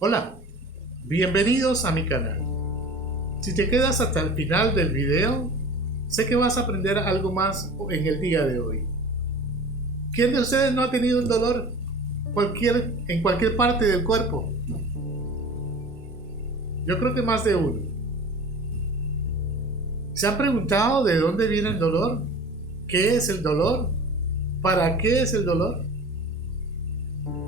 Hola, bienvenidos a mi canal. Si te quedas hasta el final del video, sé que vas a aprender algo más en el día de hoy. ¿Quién de ustedes no ha tenido un dolor en cualquier parte del cuerpo? Yo creo que más de uno. ¿Se han preguntado de dónde viene el dolor? ¿Qué es el dolor? ¿Para qué es el dolor?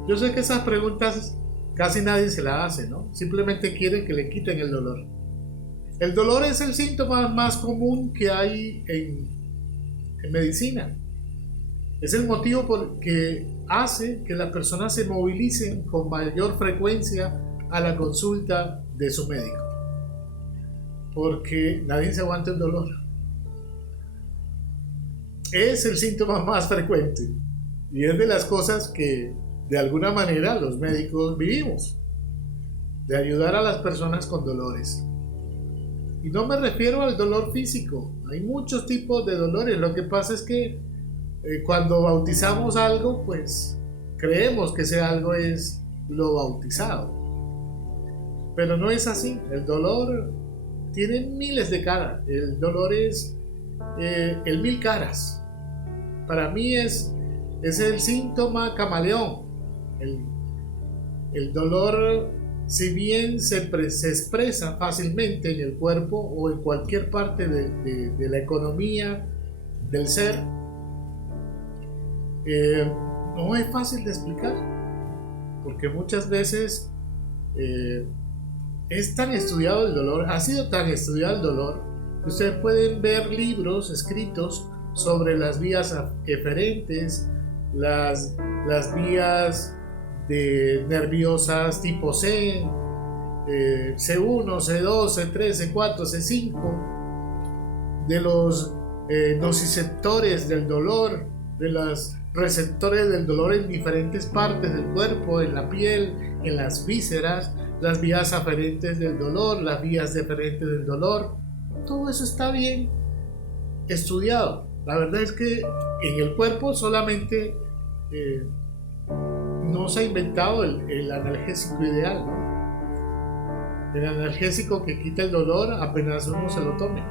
Yo sé que esas preguntas casi nadie se las hace, ¿no? Simplemente quieren que le quiten el dolor. El dolor es el síntoma más común que hay en medicina. Es el motivo por que hace que las personas se movilicen con mayor frecuencia a la consulta de su médico. Porque nadie se aguanta el dolor. Es el síntoma más frecuente y es de las cosas que de alguna manera los médicos vivimos, de ayudar a las personas con dolores. Y no me refiero al dolor físico, hay muchos tipos de dolores. Lo que pasa es que cuando bautizamos algo, pues creemos que ese algo es lo bautizado, pero no es así. El dolor tiene miles de caras. El dolor es el mil caras. Para mí es el síntoma camaleón. El dolor, si bien se expresa fácilmente en el cuerpo o en cualquier parte de la economía del ser, no es fácil de explicar, porque muchas veces es tan estudiado el dolor, ha sido tan estudiado el dolor, que ustedes pueden ver libros escritos sobre las vías eferentes, las vías nerviosas tipo C, C1, C2, C3, C4, C5, de los nociceptores del dolor, de los receptores del dolor en diferentes partes del cuerpo, en la piel, en las vísceras, las vías aferentes del dolor, las vías deferentes del dolor. Todo eso está bien estudiado. La verdad es que en el cuerpo solamente no se ha inventado el analgésico ideal, ¿no? El analgésico que quita el dolor apenas uno se lo tome.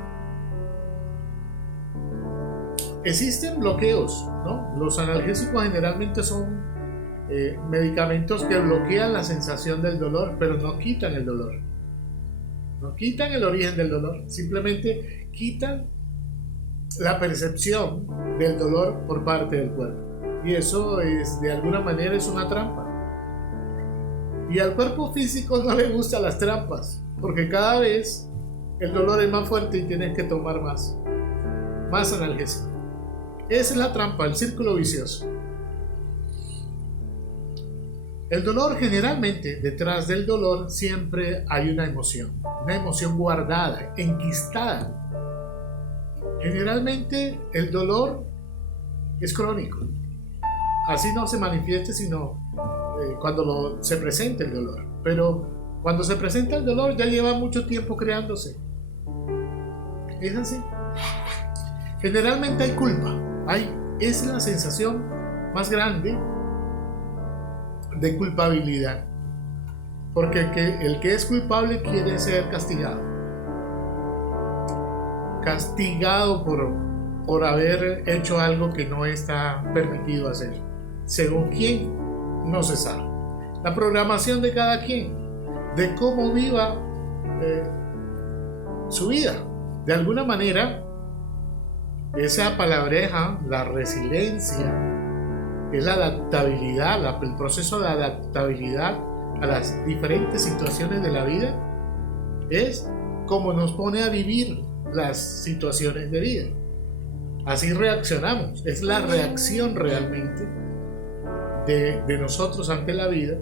Existen bloqueos, ¿no? Los analgésicos generalmente son medicamentos que bloquean la sensación del dolor, pero no quitan el dolor. No quitan el origen del dolor, simplemente quitan la percepción del dolor por parte del cuerpo. Y eso de alguna manera es una trampa. Y al cuerpo físico no le gustan las trampas, porque cada vez el dolor es más fuerte y tienes que tomar más analgésico. Esa es la trampa, el círculo vicioso. El dolor, generalmente, detrás del dolor siempre hay una emoción guardada, enquistada. Generalmente el dolor es crónico. Así no se manifieste sino cuando se presenta el dolor. Pero cuando se presenta el dolor ya lleva mucho tiempo creándose. Es así. Generalmente hay culpa. Es la sensación más grande de culpabilidad. Porque el que es culpable quiere ser castigado. Castigado por haber hecho algo que no está permitido hacer. Según quién, no se sabe. La programación de cada quien, de cómo viva su vida. De alguna manera, esa palabreja, la resiliencia, es la adaptabilidad, el proceso de adaptabilidad a las diferentes situaciones de la vida, es como nos pone a vivir las situaciones de vida. Así reaccionamos, es la reacción realmente de nosotros ante la vida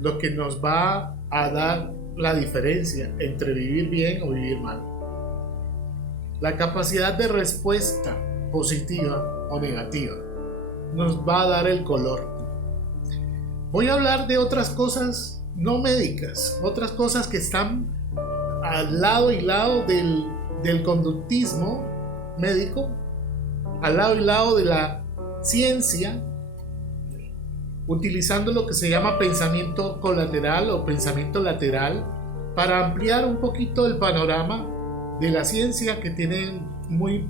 lo que nos va a dar la diferencia entre vivir bien o vivir mal. La capacidad de respuesta positiva o negativa nos va a dar el color. Voy a hablar de otras cosas no médicas, otras cosas que están al lado y lado del conductismo médico, al lado y lado de la ciencia utilizando lo que se llama pensamiento colateral o pensamiento lateral para ampliar un poquito el panorama de la ciencia que tienen muy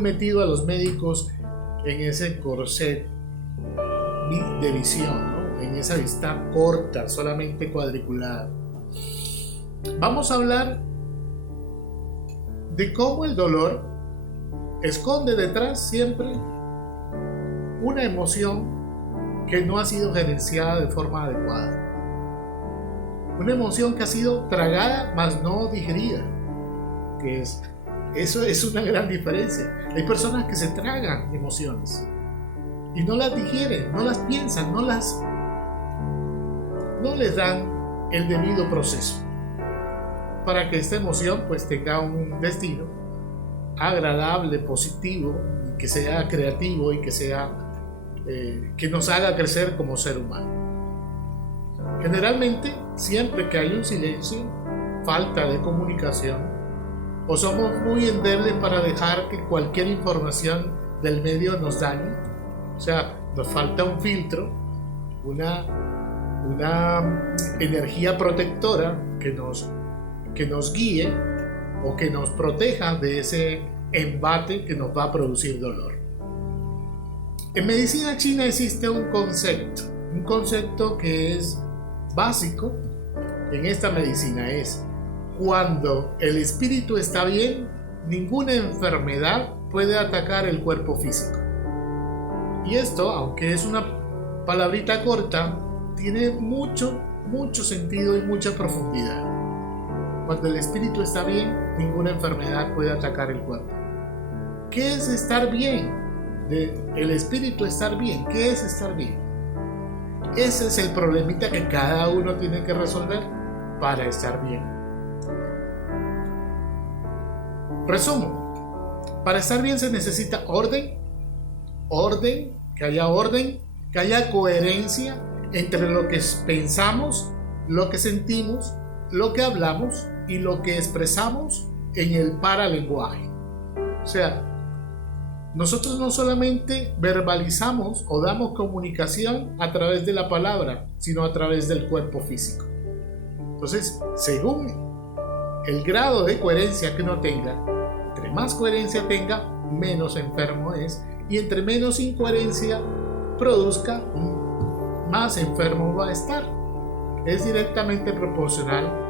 metido a los médicos en ese corset de visión, ¿no? En esa vista corta, solamente cuadriculada. Vamos a hablar de cómo el dolor esconde detrás siempre una emoción que no ha sido gerenciada de forma adecuada. Una emoción que ha sido tragada, mas no digerida. Eso es una gran diferencia. Hay personas que se tragan emociones y no las digieren, no las piensan, no les dan el debido proceso para que esta emoción pues tenga un destino agradable, positivo, que sea creativo y que nos haga crecer como ser humano. Generalmente, siempre que hay un silencio, falta de comunicación, o somos muy endebles para dejar que cualquier información del medio nos dañe, o sea, nos falta un filtro, una energía protectora que nos guíe o que nos proteja de ese embate que nos va a producir dolor. En medicina china existe un concepto que es básico en esta medicina, es: cuando el espíritu está bien, ninguna enfermedad puede atacar el cuerpo físico. Y esto, aunque es una palabrita corta, tiene mucho sentido y mucha profundidad. Cuando el espíritu está bien, ninguna enfermedad puede atacar el cuerpo. ¿Qué es estar bien? El espíritu estar bien. ¿Qué es estar bien? Ese es el problemita que cada uno tiene que resolver para estar bien. Resumo. Para estar bien se necesita orden, que haya coherencia entre lo que pensamos, lo que sentimos, lo que hablamos y lo que expresamos en el paralenguaje. O sea, nosotros no solamente verbalizamos o damos comunicación a través de la palabra, sino a través del cuerpo físico. Entonces, según el grado de coherencia que uno tenga, entre más coherencia tenga, menos enfermo es, y entre menos incoherencia produzca, más enfermo va a estar. Es directamente proporcional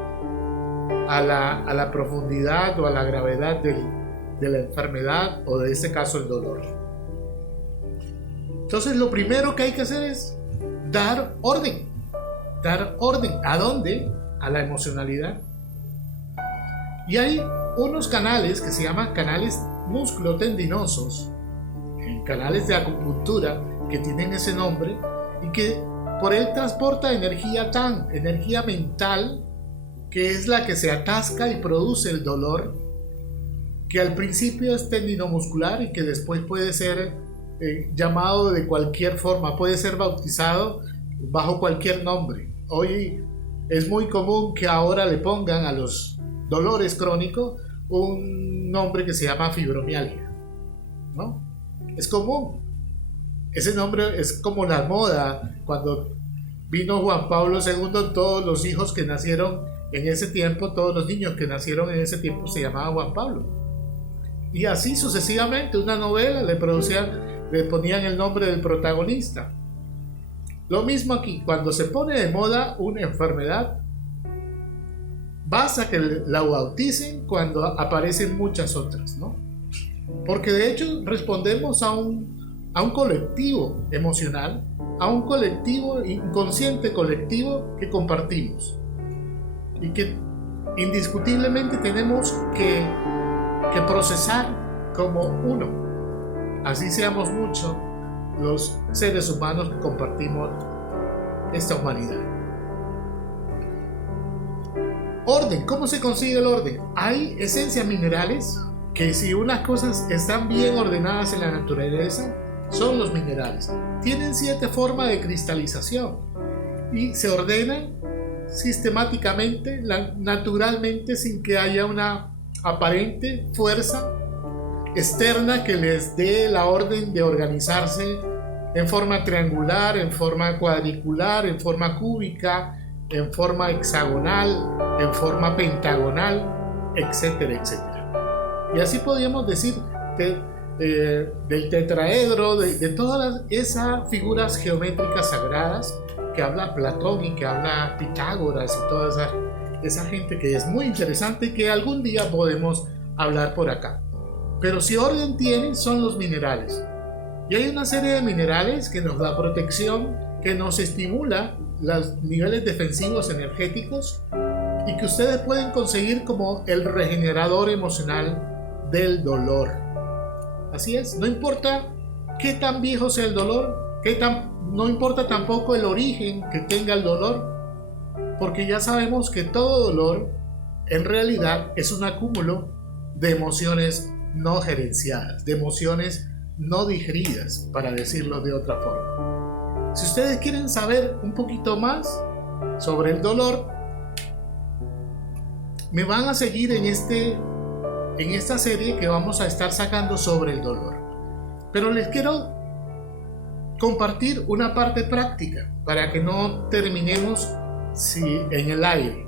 a la profundidad o a la gravedad de la enfermedad o de este caso el dolor. Entonces lo primero que hay que hacer es dar orden. ¿A dónde? A la emocionalidad. Y hay unos canales que se llaman canales musculotendinosos, canales de acupuntura que tienen ese nombre y que por él transporta energía mental, que es la que se atasca y produce el dolor, que al principio es tendinomuscular y que después puede ser llamado de cualquier forma, puede ser bautizado bajo cualquier nombre. Hoy es muy común que ahora le pongan a los dolores crónicos un nombre que se llama fibromialgia, ¿no? Es común. Ese nombre es como la moda. Cuando vino Juan Pablo II, todos los hijos que nacieron en ese tiempo, todos los niños que nacieron en ese tiempo se llamaban Juan Pablo. Y así sucesivamente, una novela le ponían el nombre del protagonista. Lo mismo aquí, cuando se pone de moda una enfermedad, basta que la bauticen cuando aparecen muchas otras, ¿no? Porque de hecho respondemos a un colectivo emocional, a un colectivo inconsciente colectivo que compartimos y que indiscutiblemente tenemos que procesar como uno. Así seamos muchos los seres humanos que compartimos esta humanidad. Orden. ¿Cómo se consigue el orden? Hay esencias minerales que, si unas cosas están bien ordenadas en la naturaleza, son los minerales. Tienen 7 formas de cristalización y se ordenan sistemáticamente, naturalmente, sin que haya una aparente fuerza externa que les dé la orden de organizarse en forma triangular, en forma cuadricular, en forma cúbica, en forma hexagonal, en forma pentagonal, etcétera, etcétera. Y así podríamos decir del tetraedro, de todas esas figuras geométricas sagradas que habla Platón y que habla Pitágoras y toda esa gente que es muy interesante y que algún día podemos hablar por acá. Pero si orden tienen, son los minerales. Y hay una serie de minerales que nos da protección, que nos estimula los niveles defensivos energéticos y que ustedes pueden conseguir como el regenerador emocional del dolor. Así es, no importa qué tan viejo sea el dolor, no importa tampoco el origen que tenga el dolor, porque ya sabemos que todo dolor en realidad es un acúmulo de emociones no gerenciadas, de emociones no digeridas, para decirlo de otra forma. Si ustedes quieren saber un poquito más sobre el dolor, me van a seguir en esta serie que vamos a estar sacando sobre el dolor. Pero les quiero compartir una parte práctica para que no terminemos en el aire.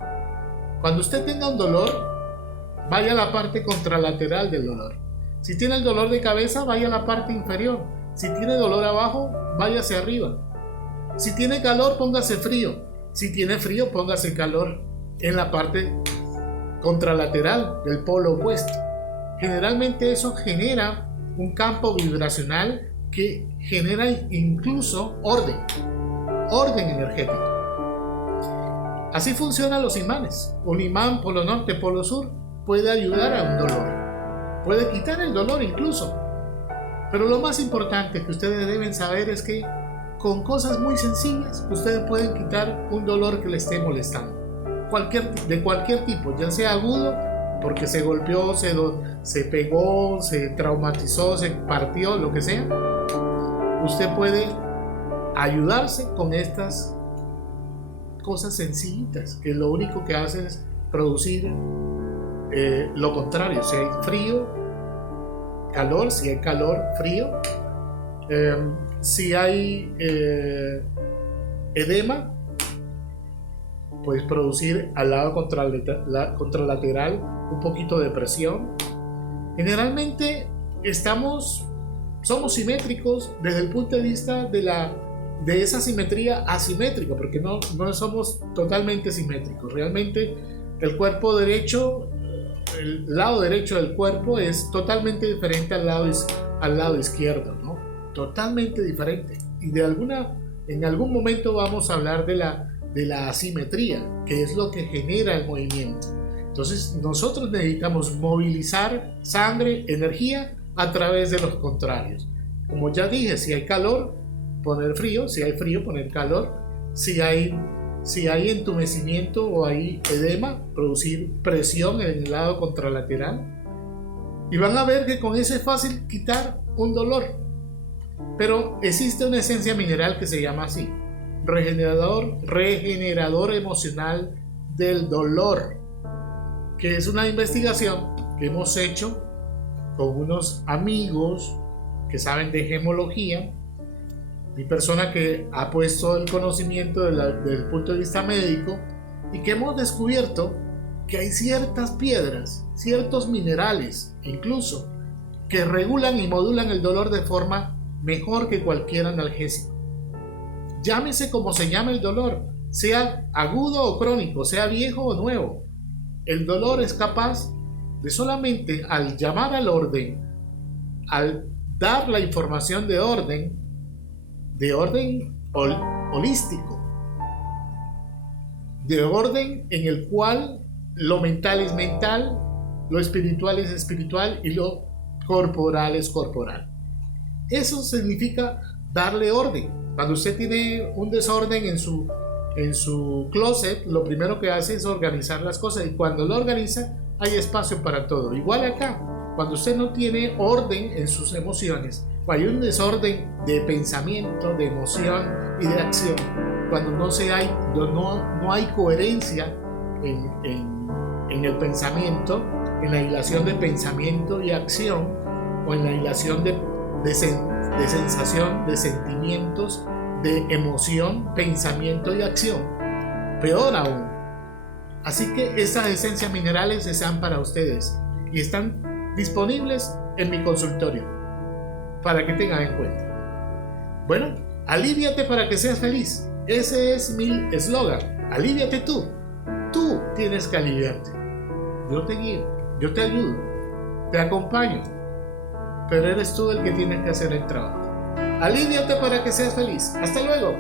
Cuando usted tenga un dolor, vaya a la parte contralateral del dolor. Si tiene el dolor de cabeza, vaya a la parte inferior. Si tiene dolor abajo, vaya hacia arriba. Si tiene calor, póngase frío. Si tiene frío, póngase calor en la parte contralateral del polo opuesto. Generalmente eso genera un campo vibracional que genera incluso orden energético. Así funcionan los imanes. Un imán polo norte, polo sur puede ayudar a un dolor, puede quitar el dolor incluso. Pero lo más importante que ustedes deben saber es que con cosas muy sencillas ustedes pueden quitar un dolor que les esté molestando, de cualquier tipo, ya sea agudo porque se golpeó, se pegó, se traumatizó, se partió, lo que sea. Usted puede ayudarse con estas cosas sencillitas que lo único que hacen es producir lo contrario. Si hay frío, calor; si hay calor, frío; si hay edema, puedes producir al lado contralateral un poquito de presión. Generalmente somos simétricos desde el punto de vista de esa simetría asimétrica, porque no somos totalmente simétricos. Realmente el cuerpo derecho, el lado derecho del cuerpo es totalmente diferente al lado izquierdo, ¿no? Totalmente diferente. Y en algún momento vamos a hablar de la asimetría, que es lo que genera el movimiento. Entonces nosotros necesitamos movilizar sangre, energía a través de los contrarios. Como ya dije, si hay calor, poner frío; si hay frío, poner calor; si hay entumecimiento o hay edema, producir presión en el lado contralateral. Y van a ver que con eso es fácil quitar un dolor. Pero existe una esencia mineral que se llama así: regenerador emocional del dolor, que es una investigación que hemos hecho con unos amigos que saben de gemología, mi persona que ha puesto el conocimiento desde el punto de vista médico, y que hemos descubierto que hay ciertas piedras, ciertos minerales incluso, que regulan y modulan el dolor de forma mejor que cualquier analgésico. Llámese como se llame el dolor, sea agudo o crónico, sea viejo o nuevo. El dolor es capaz de solamente al llamar al orden, al dar la información de orden holístico, de orden en el cual lo mental es mental, lo espiritual es espiritual y lo corporal es corporal. Eso significa darle orden. Cuando usted tiene un desorden en su closet, lo primero que hace es organizar las cosas, y cuando lo organiza hay espacio para todo. Igual acá, cuando usted no tiene orden en sus emociones, o hay un desorden de pensamiento, de emoción y de acción, cuando no hay coherencia en el pensamiento, en la hilación de pensamiento y acción, o en la hilación de de sensación, de sentimientos, de emoción, pensamiento y acción. Peor aún. Así que estas esencias minerales están para ustedes y están disponibles en mi consultorio para que tengan en cuenta. Bueno, alivíate para que seas feliz. Ese es mi eslogan. Alivíate tú. Tú tienes que aliviarte. Yo te guío, yo te ayudo, te acompaño, pero eres tú el que tienes que hacer el trabajo. Alivíate para que seas feliz. Hasta luego.